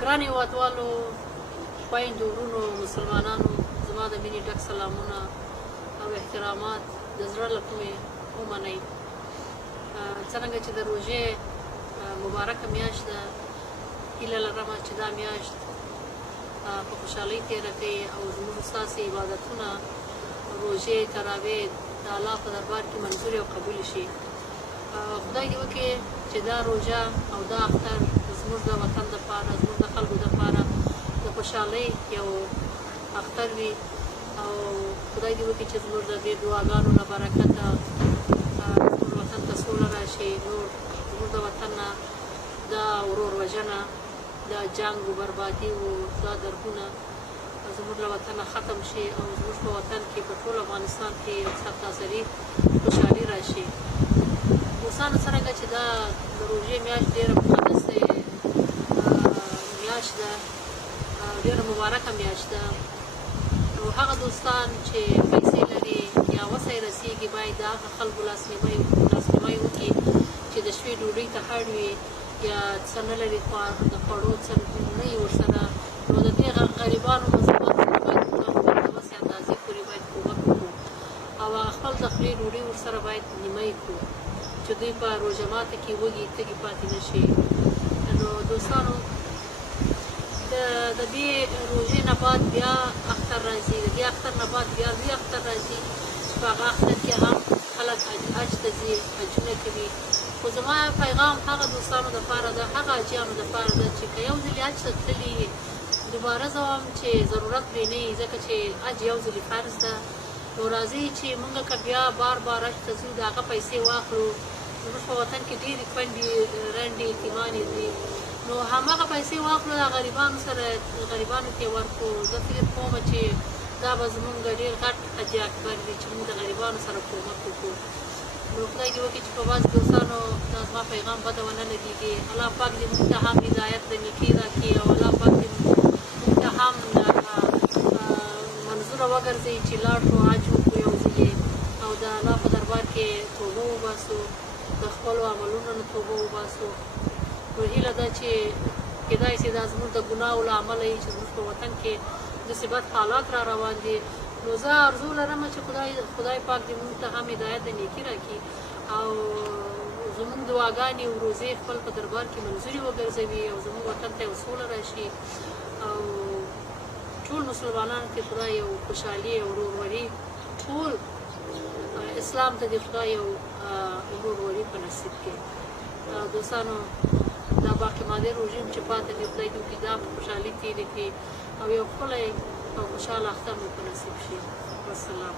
ګران هېوادوالو، خویندو ورونو مسلمانانو، زما د مینې ډک سلامونه او احترامات د زړه له کومې ومنئ. څرنګه چې د روژې مبارکه میاشت ده، هیله لرمه چې دا میاشت په خوشحالۍ تېره کړئ او زموږ ستاسې عبادتونه، روژې، تراویح د الله په دربار کې منظورې او قبول شي. خدای دې وکړي چې دا روژه او دا اختر زموږ د وطن دپاره، زموږ د خلکو دپاره د خوشحالۍ یو اختر وي، او خدای دې وکړي چې زموږ د دې دعاګانو نه برکته زموږ وطن ته سوله راشي، نور زموږ د وطن نه دا ورور وژنه، دا جنګ و بربادي و دا دربونه زموږ له وطنه ختم شي او زموږ په وطن کې په ټول افغانستان کې یو سرتاسري خوشحالي راشي. دوستانو، څرنګه چې دا د روژې میاشت ډېره مقدسه میاشت ده، ډېره مبارکه میاشت ده، نو هغه دوستان چې پیسې لري یا وسه یې رسېږي باید د هغه خلکو لاسنیوی وکړي چې د شپې ډوډۍ ته اړ وي یا څه نه لري، د خوړو څه نه وي ورسره، نو د دې غریبانو مظلومانو سره باید خپل د وسې اندازې پورې باید کومک وکړو او خپل د خولې ډوډۍ ورسره باید نیمه یې کړو چې دوی په روژه ماته کې وږي تږي پاتې نه شي. نو دوستانو، د دې روژې نه بعد بیا اختر راځي، د دې اختر نه بعد بیا لوی اختر راځي چې په هغه اختر کې هم خلک حج ته ځي، حجونه کوي. خو زما پیغام هغه دوستانو دپاره ده، هغه حاجیانو دپاره ده چې که یو ځلې حج ته تللي وي، دوباره زه وایم چې ضرورت پرې نه وي، ځکه چې حج یو ځلې فرض ده. نو راځئ چې موږ که بیا بار بار حج ته ځو، د هغه پیسې واخلو. زموږ په وطن کې ډېرې کونډې رنډې یتیمانې دي، نو هماغه پیسې واخلو، د غریبانو سره غریبانو کې ورکړو. زه فکر کوم چې دا به زموږ ډېر غټ حج اکبر وي چې موږ د غریبانو سره کومک وکړو. نو خدای دې وکړي چې په بعض دوستانو دا زما پیغام بده ونه لګېږي. الله پاک دې موږ ته هم هدایت د نیکۍ راکړي او الله پاک دې موږ ته هم منظوره وګرځوي چې لاړ شو، حج وکړو یو ځلې او د الله په دربار کې توبه وباسو، د خپلو عملونو نه توبه وباسو. نو هیله ده چې کېدای شي دا زموږ د ګناهو له امله وي چې زموږ په وطن کې داسې بد حالات را روان دي. نو زه ارزو لرم چې خدای پاک دې موږ ته هم هدایت د نیکي راکړي او زموږ دعاګانې او روزې خپل په دربار کې منظورې وګرځوي او زموږ وطن ته یو سوله راشي او ټول مسلمانانو کې خدای یو خوشحالي او ورورولي، ټول اسلام ته دې خدای یو ورورولي په نصیب کړي. دوستانو، دا باقي ماندې روژې چې پاتې دي، خدای دې وکړي دا په خوشحالۍ تېرې کړي او یو ښکلی او خوشحاله اختر مو په نصیب شي. والسلام.